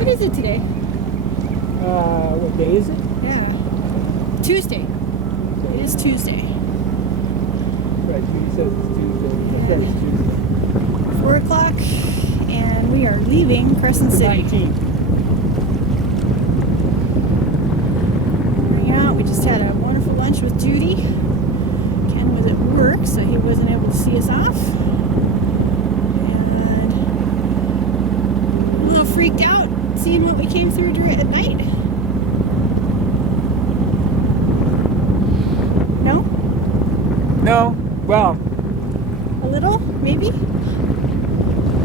What is it today? What day is it? Yeah. Tuesday. It is Tuesday. Right, Judy says it's Tuesday. Yeah. It's Tuesday. 4 o'clock, and we are leaving Crescent City. 19th. Yeah, we just had a wonderful lunch with Judy. Ken was at work, so he wasn't able to see us off. And a little freaked out seeing what we came through at night. No? No, well, A little? Maybe?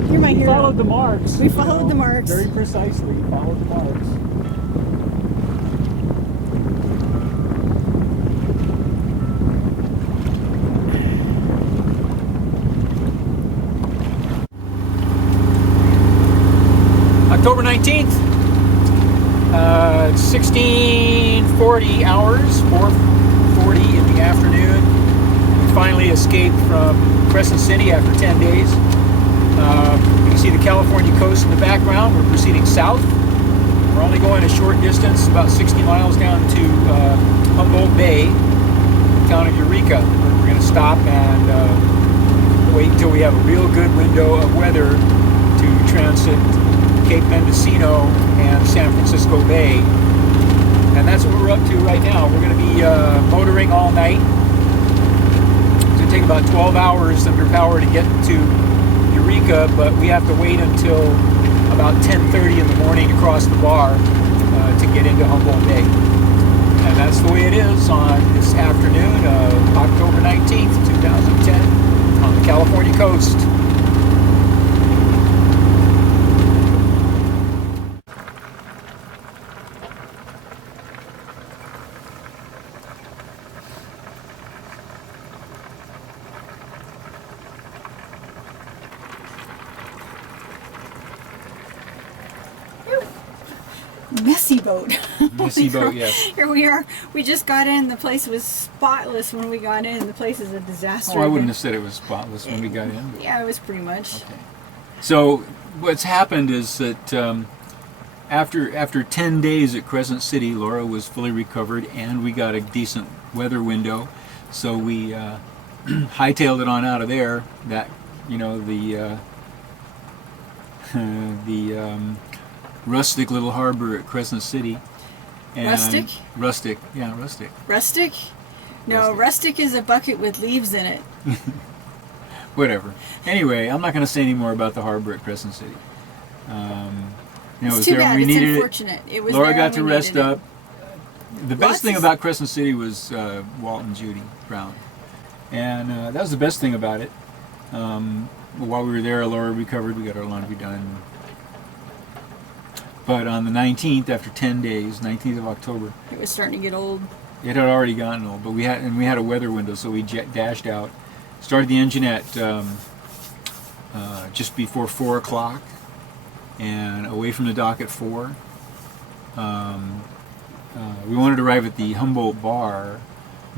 You're my we hero. followed the marks. We followed the marks. Very precisely, followed the marks. October 19th, 16:40 hours, 4:40 in the afternoon. We finally escaped from Crescent City after 10 days. You can see the California coast in the background. We're proceeding south. We're only going a short distance, about 60 miles down to Humboldt Bay, the town of Eureka. We're going to stop and wait until we have a real good window of weather to transit Cape Mendocino and San Francisco Bay. And that's what we're up to right now. We're going to be motoring all night. It's going to take about 12 hours under power to get to Eureka, but we have to wait until about 10:30 in the morning to cross the bar to get into Humboldt Bay. And that's the way it is on this afternoon of October 19th, 2010 on the California coast. Messy boat. Messy boat, yes. Here we are. We just got in. The place was spotless when we got in. The place is a disaster. Oh, I wouldn't have said it was spotless when we got in. Yeah, it was pretty much. Okay. So what's happened is that after 10 days at Crescent City, Laura was fully recovered, and we got a decent weather window. So we hightailed it on out of there. That, you know, the rustic little harbor at Crescent City. And Rustic? Rustic, yeah, rustic. Rustic? No, rustic is a bucket with leaves in it. Whatever. Anyway, I'm not going to say any more about the harbor at Crescent City. You know, it It's was too there when bad. we It's needed unfortunate. It was Laura there got when to we rest needed it. up. The best thing about Crescent City was Walt and Judy Brown. And that was the best thing about it. While we were there, Laura recovered. We got our laundry done. But on the 19th, after 10 days, 19th of October, It was starting to get old. it had already gotten old. But we had a weather window, so we dashed out. Started the engine at just before 4 o'clock, and away from the dock at 4. We wanted to arrive at the Humboldt bar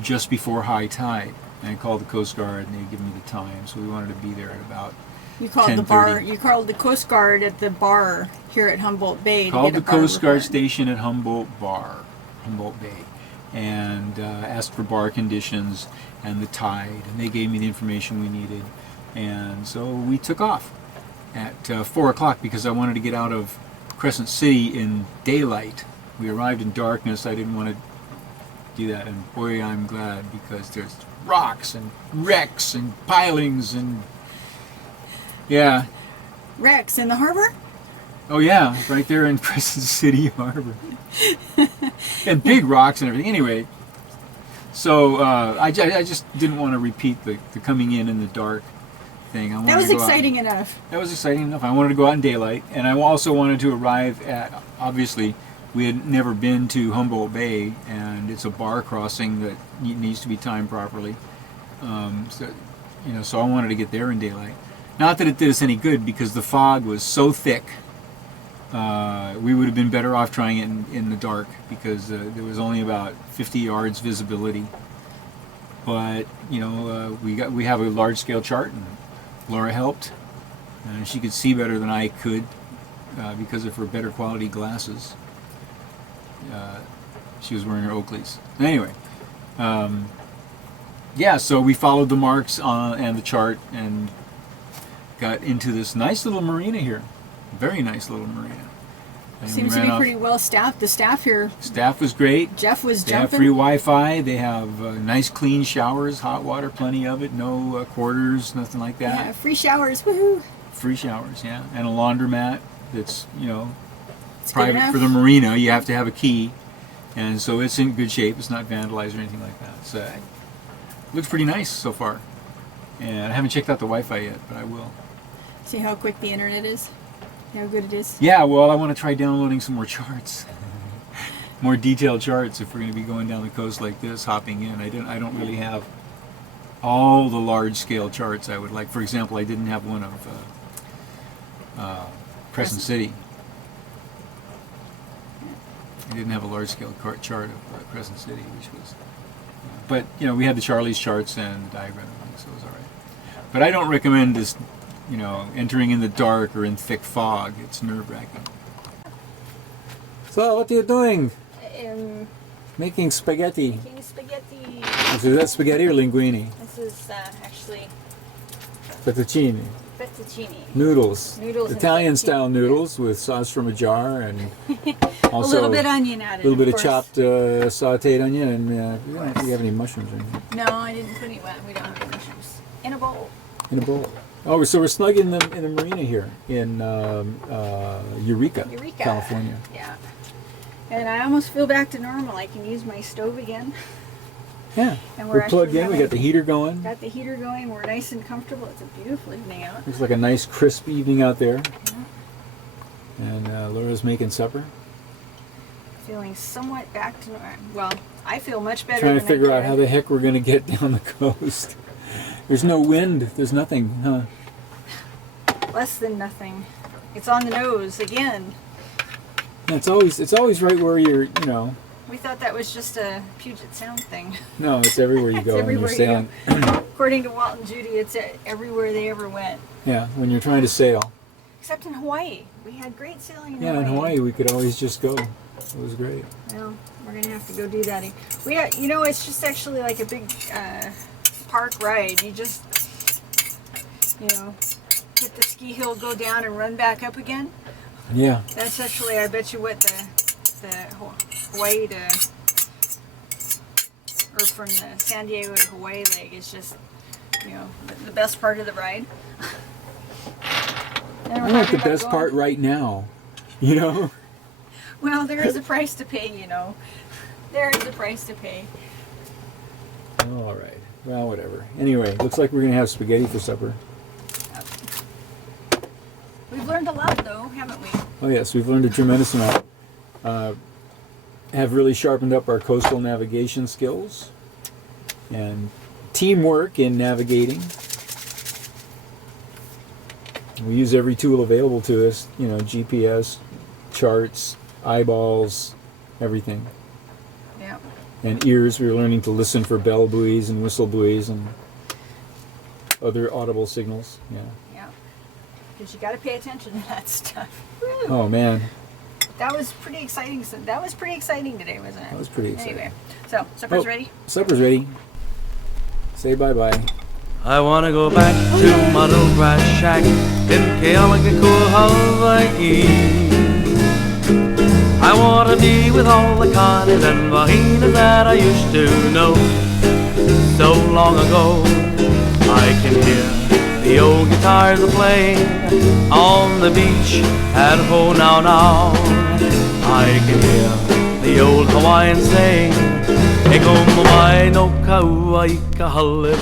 just before high tide, and I called the Coast Guard, and they gave me the time. So we wanted to be there at about You called the 10:30. bar. You called the Coast Guard at the bar here at Humboldt Bay. Called to the get a bar Coast Guard report. station at Humboldt Bay, and asked for bar conditions and the tide, and they gave me the information we needed, and so we took off at 4 o'clock because I wanted to get out of Crescent City in daylight. We arrived in darkness. I didn't want to do that, and boy, I'm glad, because there's rocks and wrecks and pilings and yeah. Rex in the harbor? Oh yeah, right there in Crescent City Harbor. And big rocks and everything. Anyway, so I just didn't want to repeat the coming in the dark thing. I wanted That was to go exciting out. enough. That was exciting enough. I wanted to go out in daylight, and I also wanted to arrive at, obviously, we had never been to Humboldt Bay, and it's a bar crossing that needs to be timed properly. So I wanted to get there in daylight. Not that it did us any good, because the fog was so thick. We would have been better off trying it in the dark, because there was only about 50 yards visibility. But we have a large scale chart, and Laura helped. She could see better than I could because of her better quality glasses. She was wearing her Oakleys. Anyway, yeah, so we followed the marks and the chart and got into this nice little marina here. Very nice little marina. And Seems to be pretty well staffed. The staff here. Staff was great. Jeff was They have jumping. free Wi-Fi. They have nice clean showers, hot water, plenty of it. No quarters, nothing like that. Yeah, free showers. Woohoo! Free showers, yeah. And a laundromat that's, It's good private enough. for the marina. You have to have a key. And so it's in good shape. It's not vandalized or anything like that. So it looks pretty nice so far. And I haven't checked out the Wi-Fi yet, but I will. See how quick the internet is? How good it is? Yeah, well, I want to try downloading some more charts. More detailed charts if we're going to be going down the coast like this, hopping in. I don't really have all the large-scale charts I would like. For example, I didn't have one of Crescent City. I didn't have a large-scale chart of Crescent City, which was... but, we had the Charlie's charts and diagram, so it was all right. But I don't recommend this, entering in the dark or in thick fog. It's nerve-wracking. So, what are you doing? Making spaghetti. Making spaghetti. Is that spaghetti or linguine? This is actually Fettuccine. fettuccine. Noodles. Noodles. Italian-style noodles with sauce from a jar and also a little bit onion added. a little bit of course. chopped sautéed onion, and you don't think you have any mushrooms or anything. No, I didn't put any. We don't have any mushrooms. In a bowl. In a bowl. Oh, so we're snug in the marina here in Eureka, California. Yeah. And I almost feel back to normal. I can use my stove again. Yeah. And We're plugged actually in. We got the heater going. Got the heater going. We're nice and comfortable. It's a beautiful evening out. Looks like a nice crisp evening out there. And Laura's making supper. Feeling somewhat back to normal. Well, I feel much better. Trying to than figure I out how the heck we're going to get down the coast. There's no wind. There's nothing, huh? Less than nothing. It's on the nose again. Yeah, it's always right where you're, We thought that was just a Puget Sound thing. No, it's everywhere you It's go when everywhere you're you sailing. According to Walt and Judy, it's everywhere they ever went. Yeah, when you're trying to sail. Except in Hawaii. We had great sailing in Yeah, Hawaii. in Hawaii we could always just go. It was great. Well, we're going to have to go do that. It's just actually like a big park ride. You just, hit the ski hill, go down, and run back up again. Yeah. That's actually, I bet you, what the Hawaii to, or from the San Diego to Hawaii leg is just, the best part of the ride. I like the best part right now. Well, there is a price to pay, There is a price to pay. All right. Well, whatever. Anyway, looks like we're going to have spaghetti for supper. We've learned a lot, though, haven't we? Oh, yes. We've learned a tremendous amount. Have really sharpened up our coastal navigation skills and teamwork in navigating. We use every tool available to us, GPS, charts, eyeballs, everything. Yeah. And ears. We were learning to listen for bell buoys and whistle buoys and other audible signals. Yeah. Yeah. Because you got to pay attention to that stuff. Oh, man. That was pretty exciting. That was pretty exciting today, wasn't it? That was pretty exciting. Anyway, so supper's ready. Supper's ready. Say bye-bye. I wanna go back to my little grass shack in Kealakekua, Hawaii. I wanna be with all the Connies and Vahinas that I used to know so long ago. I can hear the old guitars a playing on the beach at Ho Now Now. I can hear the old Hawaiian saying, "E go mawai no kaua I ka hale